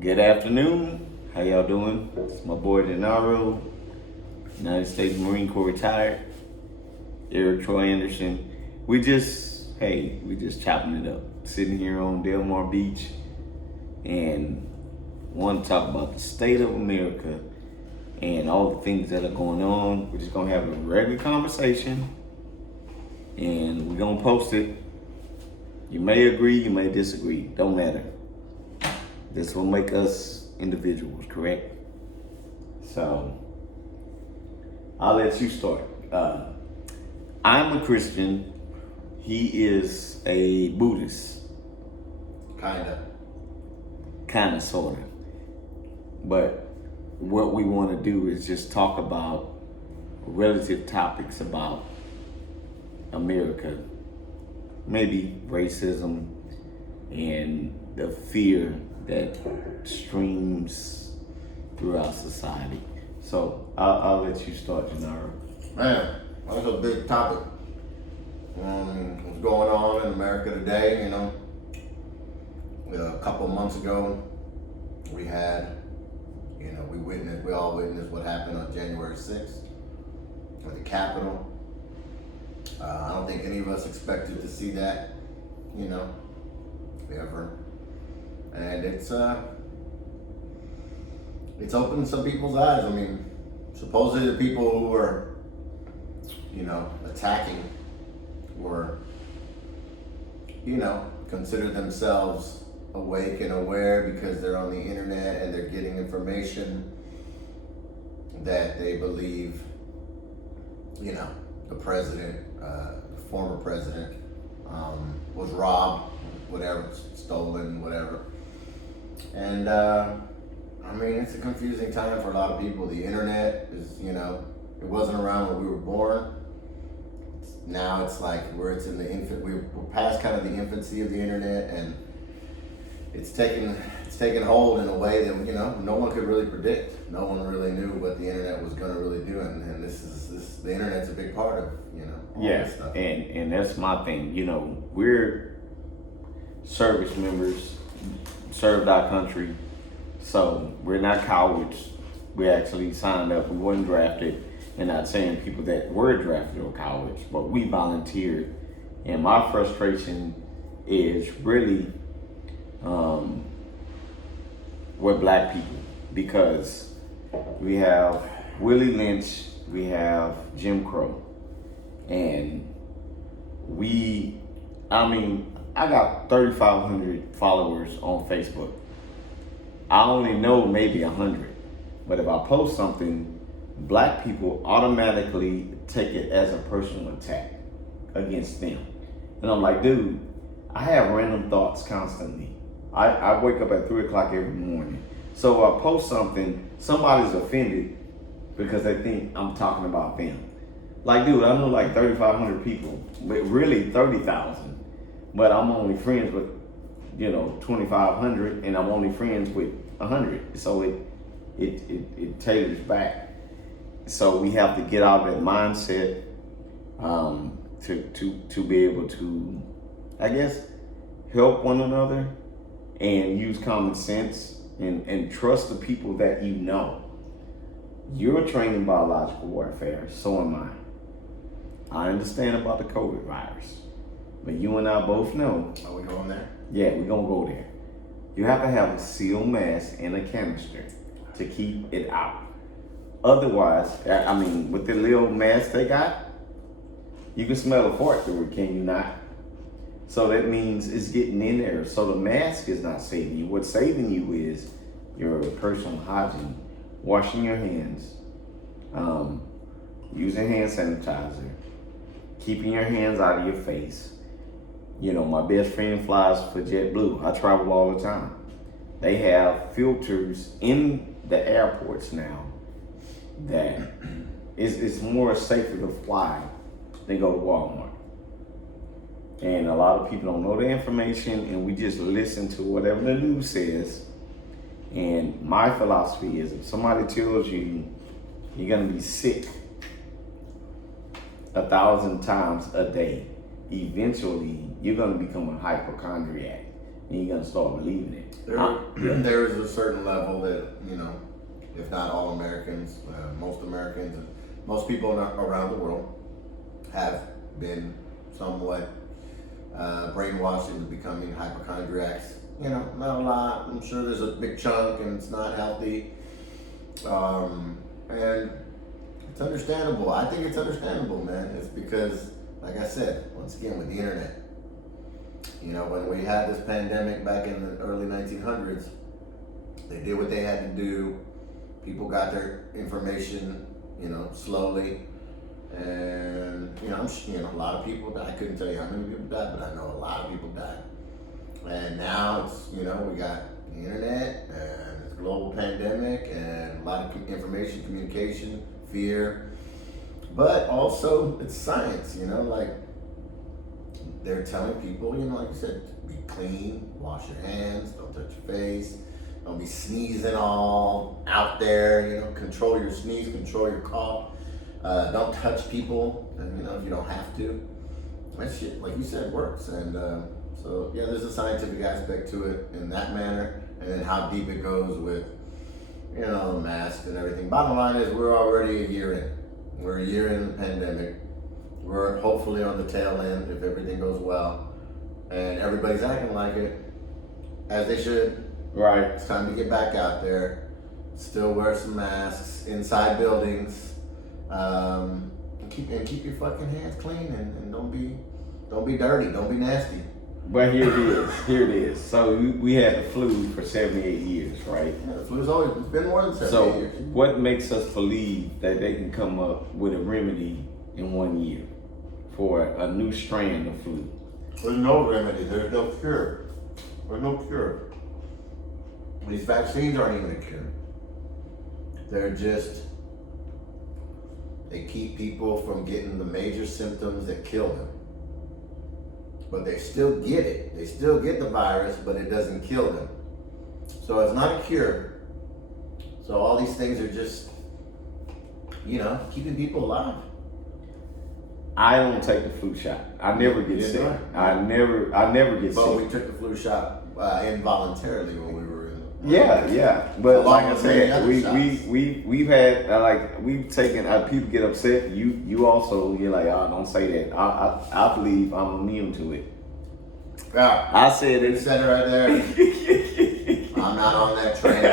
Good afternoon. How y'all doing? It's my boy Denaro, United States Marine Corps retired. Eric Troy Anderson. We just chopping it up. Sitting here on Delmar Beach and want to talk about the state of America and all the things that are going on. We're just gonna have a regular conversation and we're gonna post it. You may agree, you may disagree. Don't matter. This will make us individuals, correct? So, I'll let you start. I'm a Christian. He is a Buddhist. Kinda, sorta. But what we want to do is just talk about relative topics about America. Maybe racism and the fear that streams throughout society. So I'll let you start, Gennaro. Man, that's a big topic. What's going on in America today, a couple of months ago, we all witnessed what happened on January 6th at the Capitol. I don't think any of us expected to see that, ever. And it's opened some people's eyes. I mean, supposedly the people who were, attacking were, consider themselves awake and aware because they're on the internet and they're getting information that they believe, the president, the former president, was robbed, whatever, stolen, whatever. And it's a confusing time for a lot of people. The internet is, it wasn't around when we were born. Now it's like we're past kind of the infancy of the internet, and it's taken hold in a way that no one could really predict. No one really knew what the internet was going to really do, and the internet's a big part of all this stuff. and that's my thing. We're service members, served our country, so we're not cowards. We actually signed up. We weren't drafted. And not saying people that were drafted are cowards, but we volunteered. And my frustration is really with black people, because we have Willie Lynch, we have Jim Crow, and I got 3,500 followers on Facebook. I only know maybe 100, but if I post something, black people automatically take it as a personal attack against them. And I'm like, dude, I have random thoughts constantly. I wake up at 3 o'clock every morning. So if I post something, somebody's offended because they think I'm talking about them. Like, dude, I know like 3,500 people, but really 30,000. But I'm only friends with, 2,500, and I'm only friends with 100. So it tailors back. So we have to get out of that mindset to be able to, I guess, help one another and use common sense and trust the people that you know. You're trained in biological warfare, so am I. I understand about the COVID virus, but you and I both know. Are we going there? Yeah, we're gonna go there. You have to have a sealed mask and a canister to keep it out. Otherwise, with the little mask they got, you can smell a fart through it, can you not? So that means it's getting in there. So the mask is not saving you. What's saving you is your personal hygiene, washing your hands, using hand sanitizer, keeping your hands out of your face. My best friend flies for JetBlue. I travel all the time. They have filters in the airports now that it's more safer to fly than go to Walmart. And a lot of people don't know the information, and we just listen to whatever the news says. And my philosophy is, if somebody tells you you're gonna be sick 1,000 times a day, eventually you're gonna become a hypochondriac. and you're gonna start believing it. There is a certain level that, you know, if not all Americans, most Americans, and most people around the world have been somewhat brainwashed into becoming hypochondriacs. You know, not a lot. I'm sure there's a big chunk, and it's not healthy. And it's understandable. I think it's understandable, man. It's because, like I said, once again, with the internet, you know, when we had this pandemic back in the early 1900s, they did what they had to do. People got their information, you know, slowly. And, you know, a lot of people died. I couldn't tell you how many people died, but I know a lot of people died. And now it's, you know, we got the internet and this global pandemic and a lot of information, communication, fear. But also it's science, you know, like they're telling people, you know, like you said, be clean, wash your hands, don't touch your face, don't be sneezing all out there, you know, control your sneeze, control your cough. Don't touch people, and you know, if you don't have to. That shit, like you said, works. And so, yeah, there's a scientific aspect to it in that manner, and then how deep it goes with, you know, masks and everything. Bottom line is, we're already a year in. We're a year in the pandemic. We're hopefully on the tail end if everything goes well, and everybody's acting like it, as they should. Right. It's time to get back out there. Still wear some masks inside buildings. And keep your fucking hands clean, and don't be dirty, don't be nasty. But here it is. So we had the flu for 78 years, right? Yeah, the flu's always, it's been more than 78 So years. what makes us believe that they can come up with a remedy in 1 year for a new strand of flu? There's no remedy, there's no cure. There's no cure. These vaccines aren't even a cure. They're just, they keep people from getting the major symptoms that kill them. But they still get it. They still get the virus, but it doesn't kill them. So it's not a cure. So all these things are just, you know, keeping people alive. I don't take the flu shot. I never get Yeah, sick. right. I never get But sick. we took the flu shot involuntarily when we were in. Yeah. But Along like I with many said, other we've had we've taken people get upset. You also, you're like, oh, don't say that. I believe I'm immune to it. Yeah, I said you it. said it right there. I'm not on that train.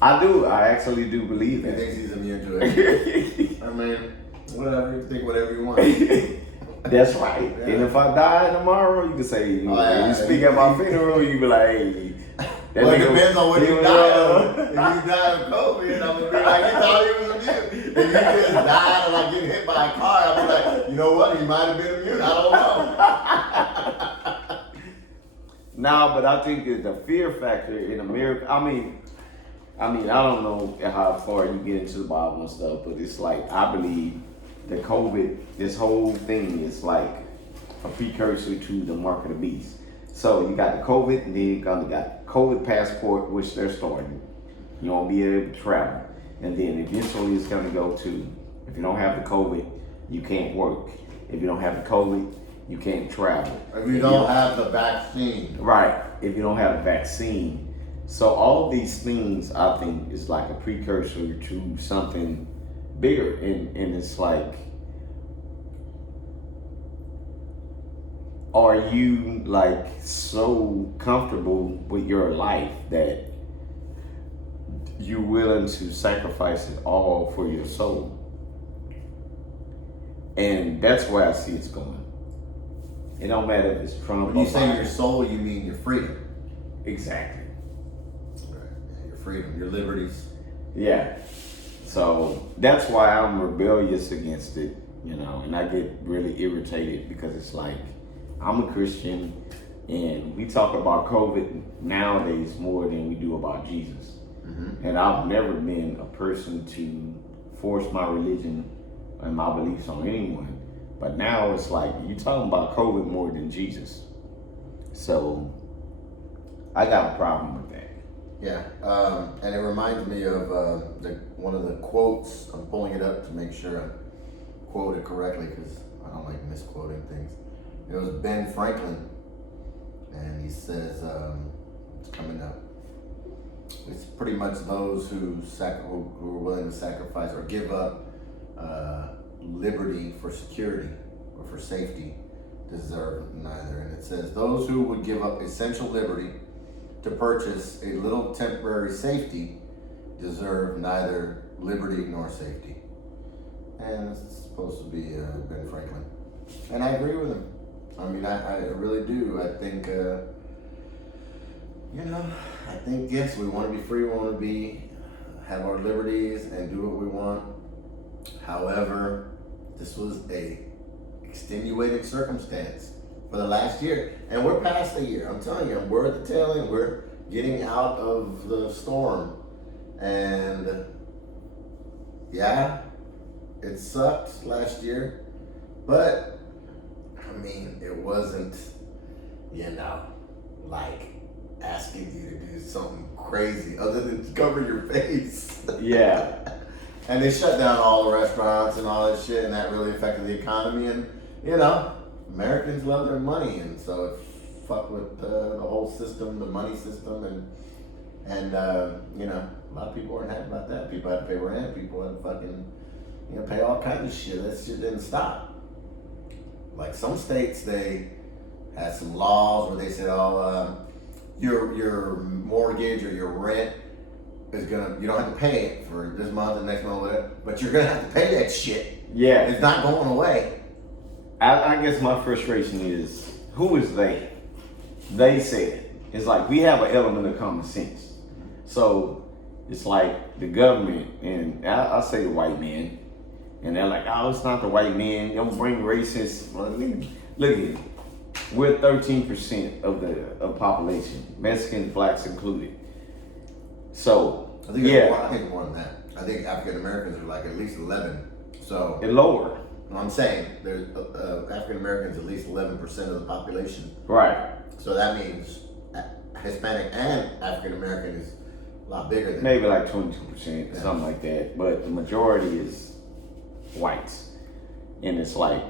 I do. I actually do believe He that. thinks he's immune to it. I mean, whatever, you think whatever you want. That's right. Yeah. And if I die tomorrow, you can say, you speak at my funeral, you be like, hey. Well, it depends on what you die of. If you die of COVID, I'm gonna be like, you thought he was immune. If you just died of like getting hit by a car, I'll be like, you know what? He might have been immune. I don't know. No, but I think that the fear factor in America, I mean, I don't know how far you get into the Bible and stuff, but it's like, I believe that COVID, this whole thing is like a precursor to the mark of the beast. So you got the COVID, and then you got COVID passport, which they're starting. You won't be able to travel. And then eventually it's gonna go to, if you don't have the COVID, you can't work. If you don't have the COVID, you can't travel. If you don't have the vaccine. Right, if you don't have a vaccine. So all of these things, I think, is like a precursor to something bigger. And it's like, are you like so comfortable with your life that you're willing to sacrifice it all for your soul? And that's where I see it's going. It don't matter if it's Trump When or you say Biden. your soul, you mean your freedom. Exactly. Right. Yeah, your freedom, your liberties. Yeah. So that's why I'm rebellious against it, you know, and I get really irritated because it's like, I'm a Christian and we talk about COVID nowadays more than we do about Jesus. Mm-hmm. And I've never been a person to force my religion and my beliefs on anyone. But now it's like, you talking about COVID more than Jesus. So I got a problem with that. Yeah, and it reminds me of one of the quotes. I'm pulling it up to make sure I quote it correctly because I don't like misquoting things. It was Ben Franklin and he says it's coming up. It's pretty much those who are willing to sacrifice or give up liberty for security or for safety deserve neither. And it says those who would give up essential liberty to purchase a little temporary safety deserve neither liberty nor safety. And it's supposed to be Ben Franklin. And I agree with him. I mean, I really do. I think, I think, yes, we want to be free. We want to have our liberties and do what we want. However, this was a extenuating circumstance for the last year. And we're past the year. I'm telling you, we're at the tail end. We're getting out of the storm. And yeah, it sucked last year. But, I mean, it wasn't, like asking you to do something crazy other than cover your face. Yeah. And they shut down all the restaurants and all that shit, and that really affected the economy. And, Americans love their money, and so it fucked with the whole system, the money system, and a lot of people weren't happy about that. People had to pay rent, people had to fucking, pay all kinds of shit. That shit didn't stop. Like some states, they had some laws where they said, your mortgage or your rent is you don't have to pay it for this month and next month, whatever, but you're gonna have to pay that shit. Yeah. It's not going away. I guess my frustration is, who is they? They said it. It's like we have an element of common sense. So it's like the government, and I say the white man, and they're like, oh, it's not the white man. Don't bring racist. Well, look at it. We're 13% of the population, Mexicans, blacks included. So I think it's more than that. I think African Americans are like at least 11. So it's lower. I'm saying there's African Americans at least 11% of the population. Right. So that means Hispanic and African American is a lot bigger than maybe like 22%, something like that. But the majority is whites, and it's like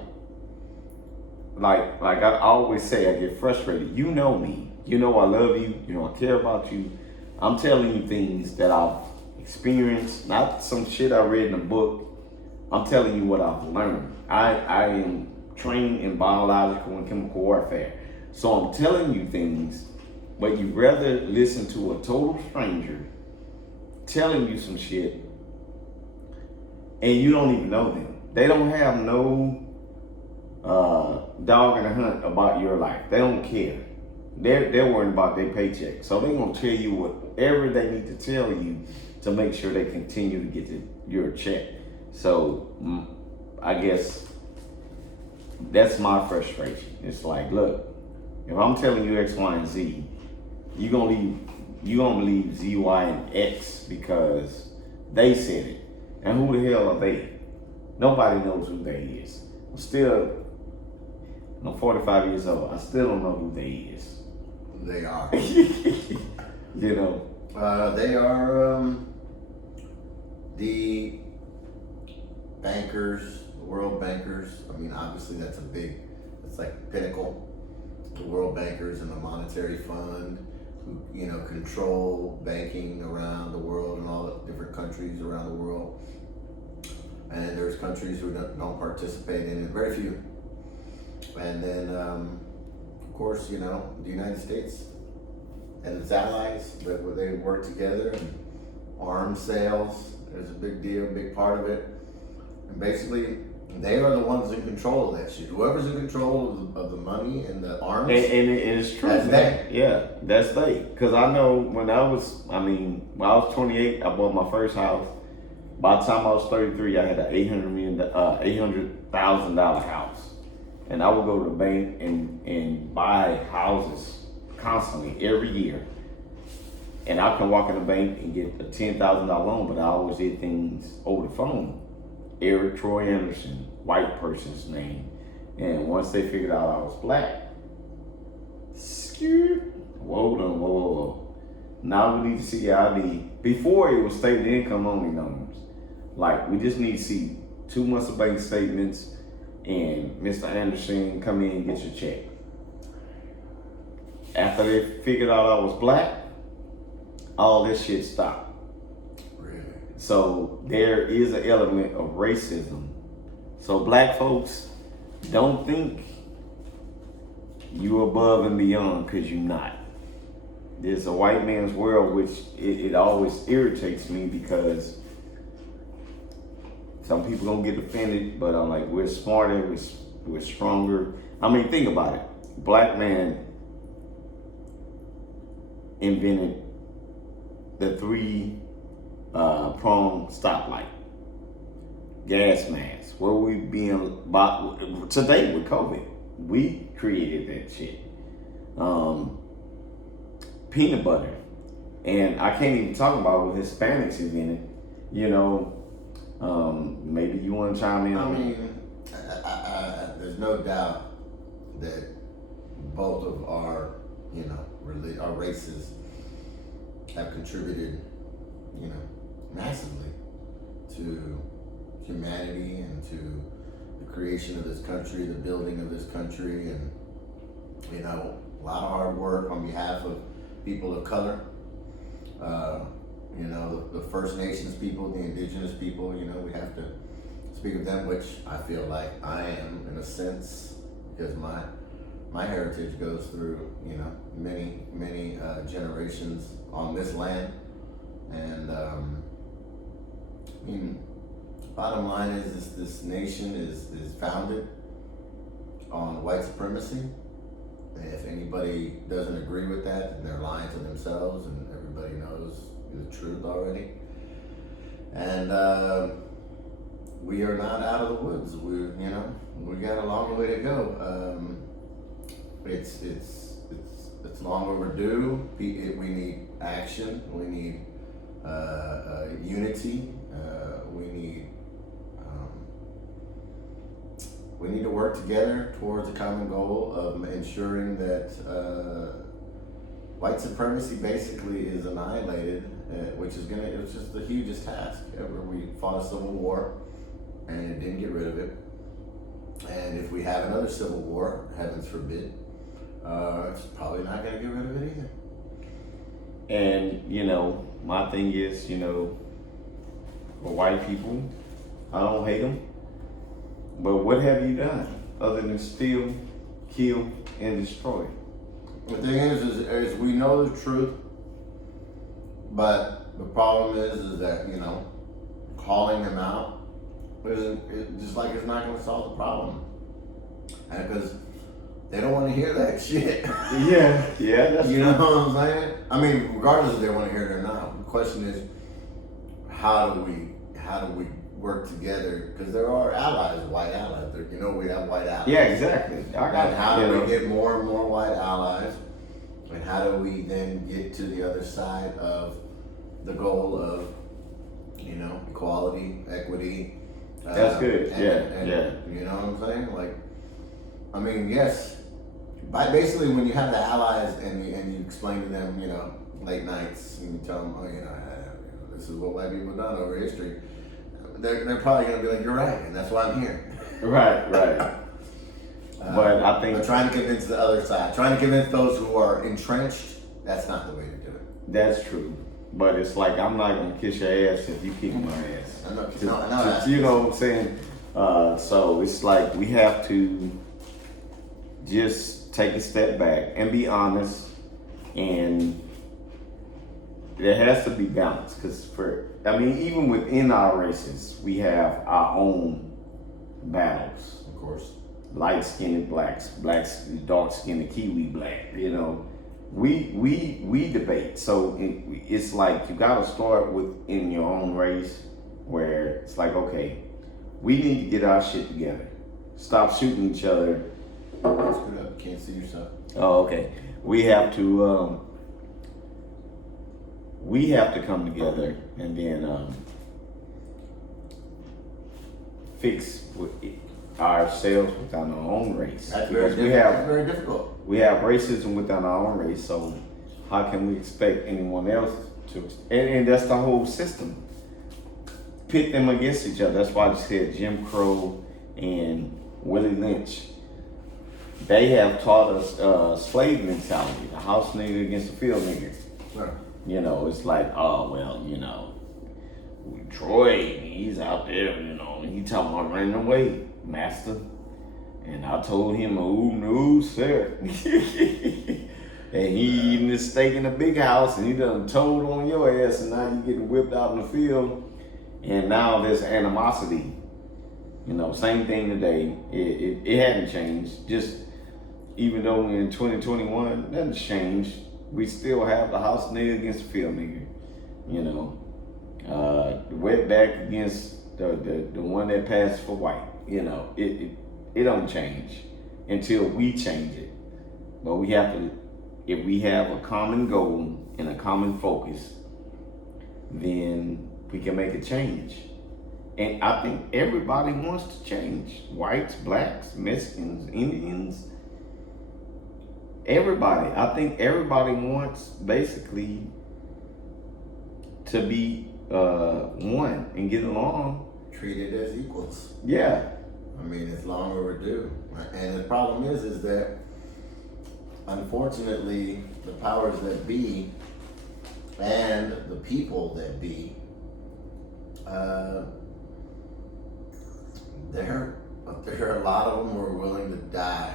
I always say, I get frustrated. You know me. You know I love you. You know I care about you. I'm telling you things that I've experienced, not some shit I read in a book. I'm telling you what I've learned. I am trained in biological and chemical warfare. So I'm telling you things, but you'd rather listen to a total stranger telling you some shit and you don't even know them. They don't have no dog in the hunt about your life. They don't care. They're worried about their paycheck. So they're going to tell you whatever they need to tell you to make sure they continue to get your check. So I guess that's my frustration. It's like, look, if I'm telling you X, Y, and Z, you're gonna leave Z, Y, and X because they said it. And who the hell are they? Nobody knows who they is. I'm 45 years old. I still don't know who they is. They are. They are the bankers, world bankers. I mean, obviously that's it's like pinnacle. The world bankers and the monetary fund who, control banking around the world and all the different countries around the world. And there's countries who don't participate in it, very few. And then, of course, the United States and its allies, where they work together, and arms sales is a big deal, a big part of it. And basically, they are the ones in control of that shit. Whoever's in control of the money and the arms. And it's true. That's they. Yeah, that's they. Because I know when I was 28, I bought my first house. By the time I was 33, I had an $800,000 house. And I would go to the bank and buy houses constantly every year. And I can walk in the bank and get a $10,000 loan, but I always did things over the phone. Eric Troy Anderson, white person's name. And once they figured out I was black, whoa. Now we need to see ID. Before it was stated income only numbers. Like, we just need to see 2 months of bank statements and Mr. Anderson come in and get your check. after they figured out I was black, all this shit stopped. Really? So there is an element of racism. So black folks, don't think you above and beyond, because you're not. There's a white man's world, which it always irritates me, because some people don't get offended, but I'm like, we're smarter, we're stronger. I mean, think about it. Black man invented the three-prong stoplight, gas masks. Where we being bought today with COVID? We created that shit. Peanut butter, and I can't even talk about what Hispanics invented. You know, maybe you want to chime in. I mean, there's no doubt that both of our, our races have contributed, massively to humanity and to the creation of this country, the building of this country, and a lot of hard work on behalf of people of color. The First Nations people, the indigenous people, we have to speak of them, which I feel like I am in a sense, because my heritage goes through, many generations on this land. And bottom line is this nation is founded on white supremacy. And if anybody doesn't agree with that, then they're lying to themselves, and everybody knows the truth already. And we are not out of the woods. We got a long way to go. It's long overdue. We need action. We need unity. We need to work together towards a common goal of ensuring that white supremacy basically is annihilated, which is it's just the hugest task ever. We fought a civil war and it didn't get rid of it. And if we have another civil war, heavens forbid, it's probably not going to get rid of it either. And, my thing is, for white people, I don't hate them. But what have you done other than steal, kill, and destroy? The thing is we know the truth, but the problem is that, calling them out it's like it's not going to solve the problem. And because they don't want to hear that shit. Yeah, that's you know what I'm saying? I mean, regardless if they want to hear it or not, the question is, how do we work together? Because there are allies, white allies. We have white allies. Yeah, exactly. And how do we get more and more white allies? And how do we then get to the other side of the goal of, equality, equity? That's good. And, you know what I'm saying? Yes. Basically, when you have the allies and you explain to them, late nights, and you tell them, this is what white people have done over history, they're probably going to be like, you're right, and that's why I'm here. Right. But I think... But trying to convince the other side, trying to convince those who are entrenched, that's not the way to do it. That's true. But it's like, I'm not going to kiss your ass if you kick my ass. I know You know what I'm saying? So it's like we have to just take a step back and be honest, and there has to be balance, because even within our races, we have our own battles. Of course. Light-skinned blacks, dark-skinned Kiwi black, we debate. So it's like you got to start within your own race, where it's like, okay, we need to get our shit together. Stop shooting each other. Scoot up, can't see yourself. Oh, okay. We have to come together and then fix ourselves within our own race. That's Because very difficult. We have racism within our own race, so how can we expect anyone else to? And that's the whole system. Pit them against each other. That's why I just said Jim Crow and Willie Lynch. they have taught us slave mentality, the house nigga against the field nigga. Right. You know, it's like, oh well, you know, Troy, he's out there, you know, he talking about running away, master. And I told him, oh no, sir. And he eating his steak in a big house, and he done told on your ass, and now you getting whipped out in the field, and now there's animosity. You know, same thing today. It hadn't changed. Just even though we're in 2021, nothing's changed. We still have the house nigga against the field nigga. You know, the wetback against the one that passed for white. You know, it don't change until we change it. But we have to, if we have a common goal and a common focus, then we can make a change. And I think everybody wants to change. Whites, blacks, Mexicans, Indians, everybody. I think everybody wants basically to be one and get along. Treated as equals. Yeah. I mean, it's long overdue. And the problem is that unfortunately the powers that be and the people that be, there are a lot of them who are willing to die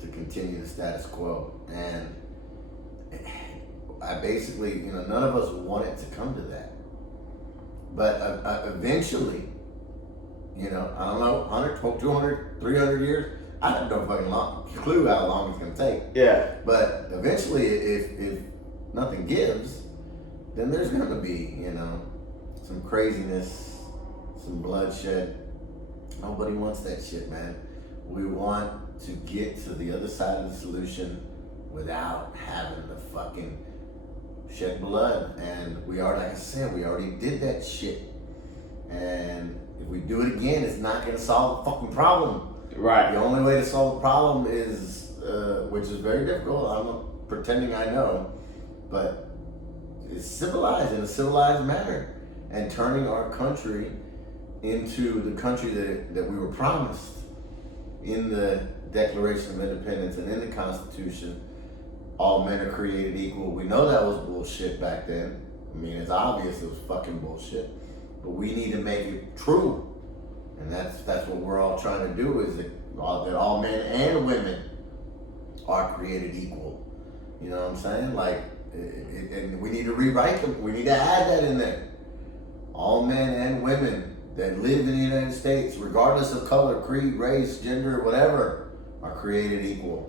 to continue the status quo. And I basically, you know, none of us want it to come to that. But eventually, you know, I don't know, 100, 200, 300 years, I have no fucking clue how long it's going to take. Yeah. But eventually, if nothing gives, then there's going to be, you know, some craziness, some bloodshed. Nobody wants that shit, man. We want to get to the other side of the solution without having to fucking shed blood. And we already, like I said, we already did that shit. And if we do it again, it's not going to solve the fucking problem. Right. The only way to solve the problem is, which is very difficult, I'm not pretending I know, but is civilized in a civilized manner and turning our country into the country that we were promised in the Declaration of Independence and in the Constitution. All men are created equal. We know that was bullshit back then. I mean, it's obvious it was fucking bullshit, but we need to make it true. And that's what we're all trying to do, is that all men and women are created equal. You know what I'm saying? Like, and we need to rewrite them. We need to add that in there. All men and women that live in the United States, regardless of color, creed, race, gender, whatever, are created equal.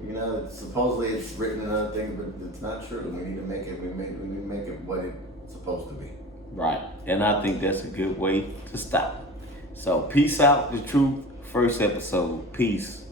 You know, supposedly it's written in other things, but it's not true. We need to make it. We need to make it what it's supposed to be. Right. And I think that's a good way to stop. So peace out, the truth. First episode. Peace.